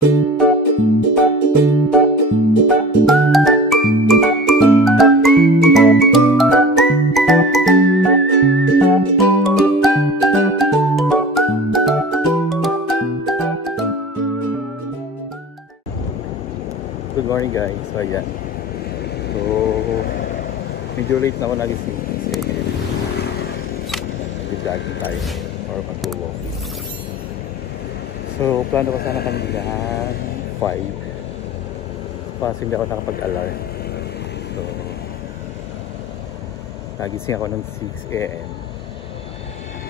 Good morning guys. So ayan. So medyo late na ako nagising kasi nag-jogging tayo or mag-walking. So plano ko sana kanina 5 kasi hindi ako nakapag-alarm. So nagising ako ng 6 AM.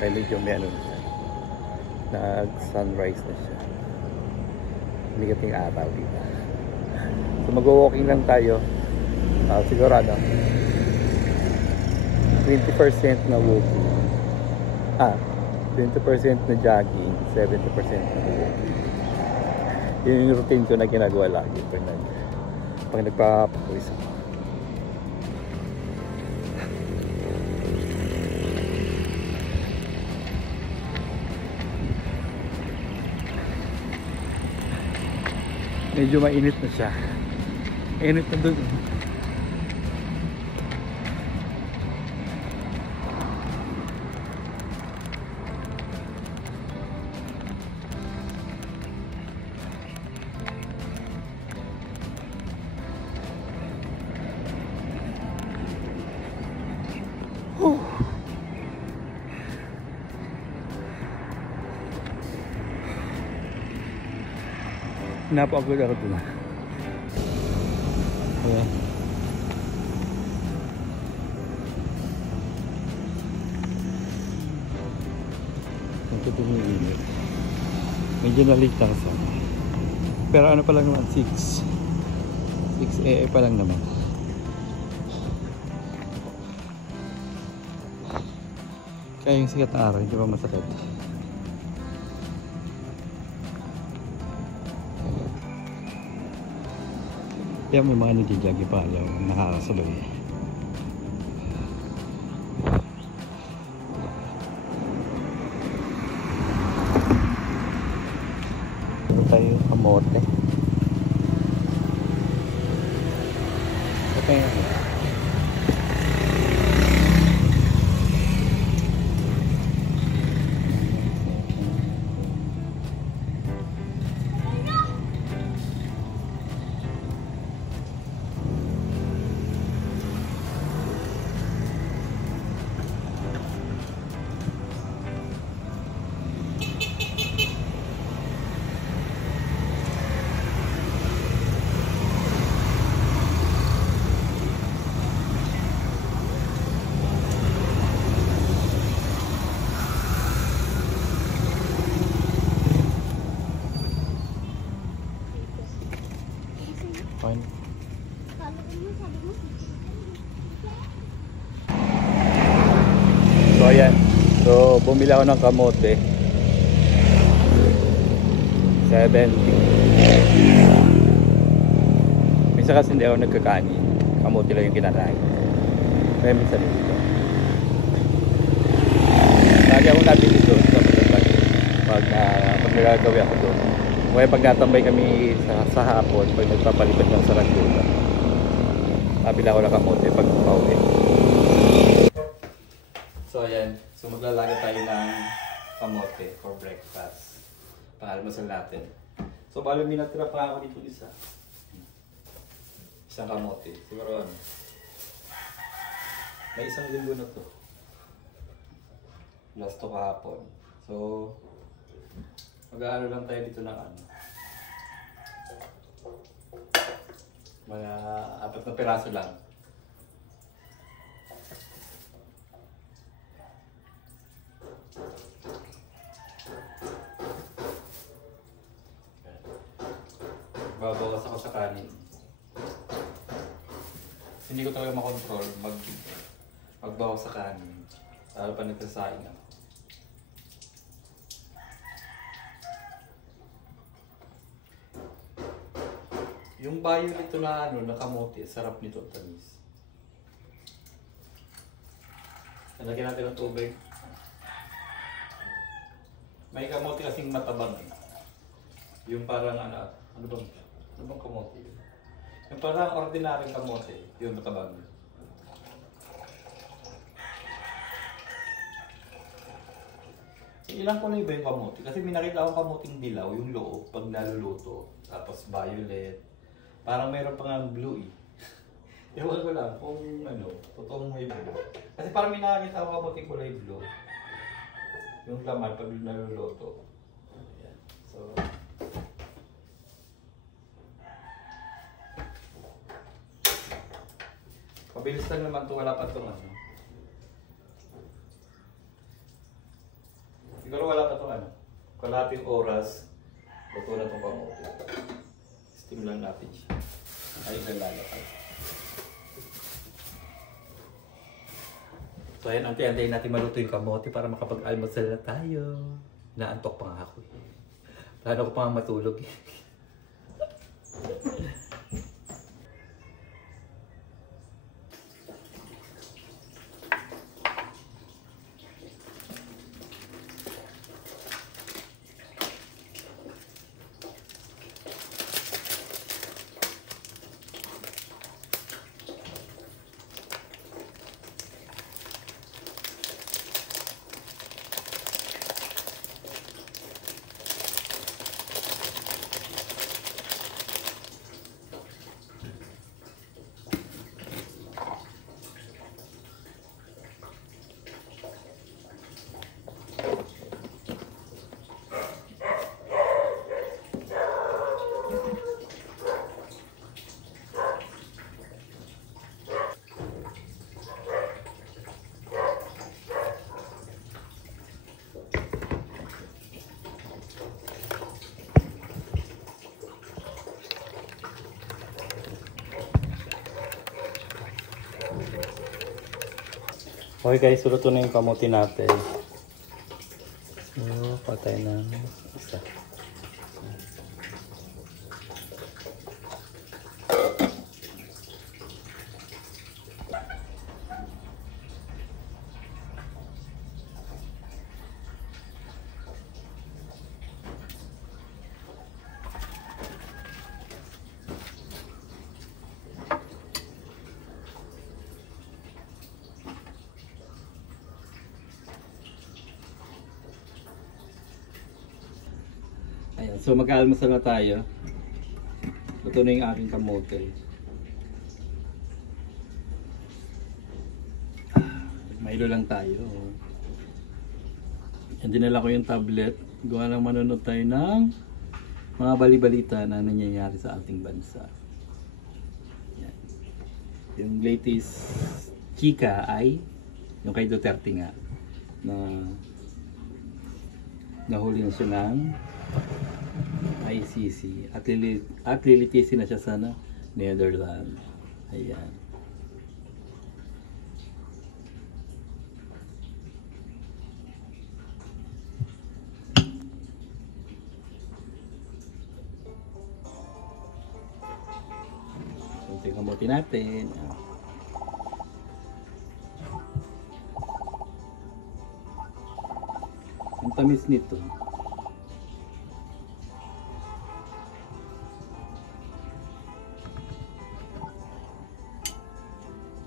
Kaya medyo may ano na siya, nag-sunrise na siya. Migating araw dito. So mag-walking lang tayo. Sigurado 20% na walking, 20% na jogging, 70% na walking. Yun yung routine ko na ginagawa lagi pag nagpapawis ako. Medyo mainit na siya. Init na doon. Napagod ako doon. Ayan. Ito tumiinit. Medyo na-late lang sa. Pero ano pa lang naman, 6 AM pa lang naman. Kaya yung sikat na araw, hindi pa masakit. Kaya may mga nagja-jogging pa alaw, nakakasabay. Ito tayo kamote. Ito tayo. Fine. So ayan. So bumili ako ng kamote. 70. Minsan kasi hindi ako nagkakanin. Kamote lang yung kinakain. Kaya minsan dito. Lagi akong nabili doon sa pag nagagawi ako doon. Kaya pag natambay kami sa hapon, pag nagpapalipat ng Saranggola, nabila ko na kamote pag pauwi. So ayan, so maglalaga tayo ng kamote for breakfast. Pangalmasal natin. So bali may natira pa ako dito isang kamote. Siguro ano, may isang linggo na to. Last to kahapon. So mag-aano lang tayo dito ng mga 4 na piraso lang. Babawas ako sa kanin. Hindi ko talaga makontrol magbawas sa kanin. Lalo pa nagsasaing ako. Yung bayo nito na na kamote, sarap nito, tamis. Nalagyan natin ng tubig. May kamote kasing matabang eh. Yung parang ano bang kamote yun? Yung parang ordinaryong kamote, yung matabang. Ilang kulay ba yung kamote? Kasi may nakita akong kamuting dilaw, yung loob, pag naluluto. Tapos violet. Parang mayroon pa nga blue eh. Ewan ko lang kung ano, totoong may blue. Kasi parang may nakakita akong kamuting kulay blue. Yung laman pag naluluto. Ayan. So, mabilis lang naman ito, wala pa itong ano. Siguro wala pa itong ano. Kalahating oras, luto na itong kamote. Steam lang natin siya. Ay, lalakad. So ayan, antayin natin maluto yung kamote para makapag-almusal na tayo. Naantok pa nga ako eh. Plano ko pa nga matulog eh. Okay guys, luto na yung kamote natin. So, patay na isa. Ayan, so mag-almusal na tayo. Ito na yung aking kamote. Mailo lang tayo. Yan, dinala ko yung tablet. Gawa lang manonood tayo ng mga bali-balita na nangyayari sa ating bansa. Yan. Yung latest chika ay yung kay Duterte nga na nahuli na siya ng ICC at lilitisin na siya sa Netherlands. Ayan. So, tingnan mo natin. Ang tamis nito.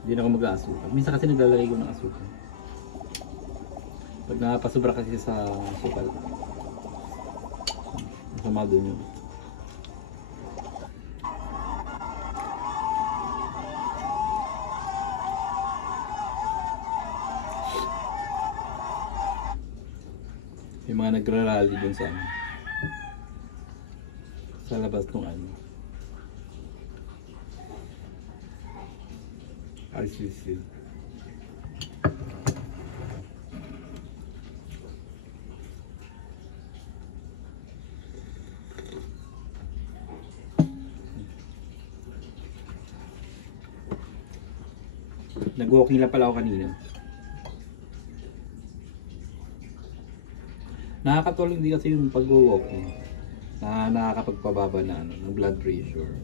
Hindi na ako mag-aasukal. Minsan kasi naglalagay ko ng asukal. Pag napasobra kasi sa asukal, masama doon yun. May mga nagrarally dun sa labas ng ano. ICC. Nag-walking lang pala ako kanina. Nakakatulong din kasi yung pag-walking na nakakapagpababa na ng blood pressure.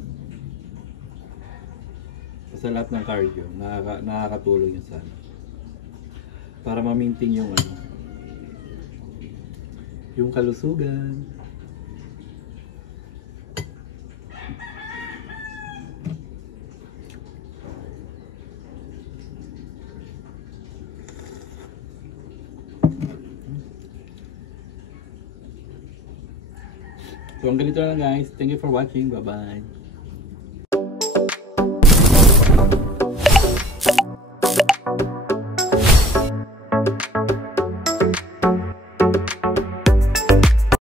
Sa lahat ng cardio, nakakatulong yun sana. Para ma-maintain yung yung kalusugan. So, ang ganito lang guys. Thank you for watching. Bye-bye.